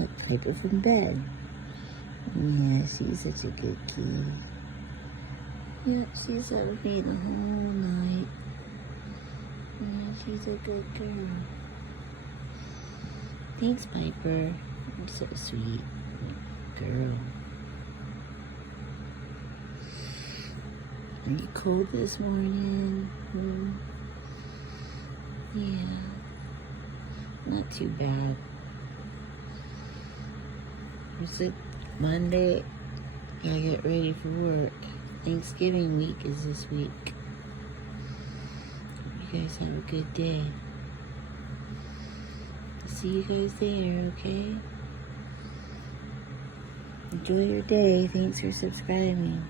Look, Piper from bed. Yeah, she's such a good kid. Yeah, she's up with me the whole night. Yeah, she's a good girl. Thanks, Piper. You're so sweet. Girl. Are you cold this morning? Yeah. Not too bad. It's a Monday. Gotta get ready for work. Thanksgiving week is this week. Hope you guys have a good day. See you guys there, okay? Enjoy your day. Thanks for subscribing.